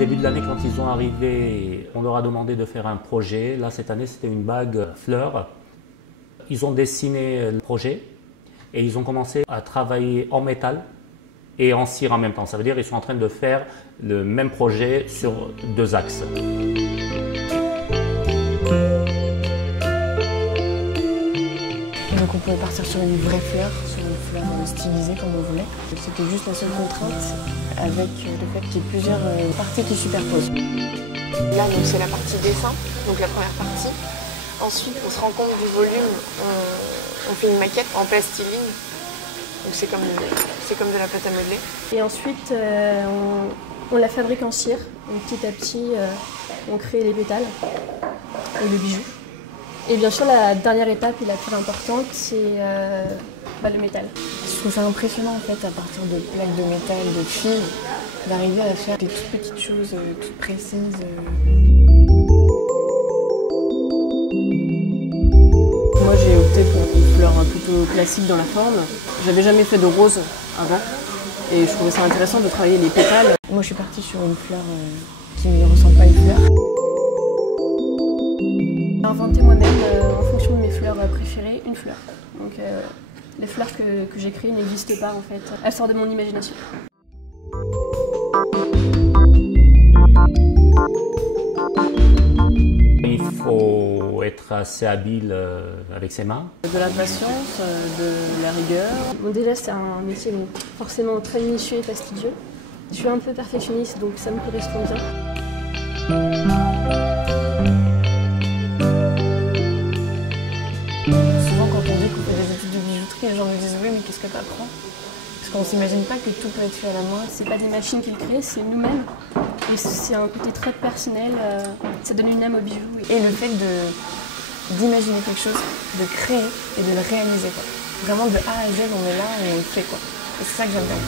Début de l'année, quand ils ont arrivé, on leur a demandé de faire un projet. Là, cette année, c'était une bague fleur. Ils ont dessiné le projet et ils ont commencé à travailler en métal et en cire en même temps. Ça veut dire qu'ils sont en train de faire le même projet sur deux axes. Donc on pouvait partir sur une vraie fleur, sur une fleur stylisée comme on voulait. C'était juste la seule contrainte avec le fait qu'il y ait plusieurs parties qui superposent. Là donc c'est la partie dessin, donc la première partie. Ensuite on se rend compte du volume, on fait une maquette en plastiline. Donc c'est comme de la pâte à modeler. Et ensuite on la fabrique en cire. Donc petit à petit on crée les pétales et le bijou. Et bien sûr, la dernière étape et la plus importante, c'est le métal. Je trouve ça impressionnant en fait, à partir de plaques de métal, de cuivre, d'arriver à faire des toutes petites choses, toutes précises. Moi, j'ai opté pour une fleur plutôt classique dans la forme. J'avais jamais fait de rose avant, et je trouvais ça intéressant de travailler les pétales. Moi, je suis partie sur une fleur qui ne ressemble pas à une fleur. J'ai inventé moi-même, en fonction de mes fleurs préférées, une fleur. Donc les fleurs que j'ai créées n'existent pas en fait. Elles sortent de mon imagination. Il faut être assez habile avec ses mains. De la patience, de la rigueur. Bon, déjà c'est un métier donc, forcément très minutieux et fastidieux. Je suis un peu perfectionniste donc ça me correspond bien. Souvent quand on dit qu'on fait des études de bijouterie, les gens me disent oui mais qu'est-ce que tu apprends? Parce qu'on ne s'imagine pas que tout peut être fait à la main. C'est pas des machines qui le créent, c'est nous-mêmes. Et c'est un côté très personnel, ça donne une âme au bijou. Et le fait d'imaginer quelque chose, de créer et de le réaliser. Quoi. Vraiment de A à Z, on est là et on le fait. Quoi. Et c'est ça que j'aime bien.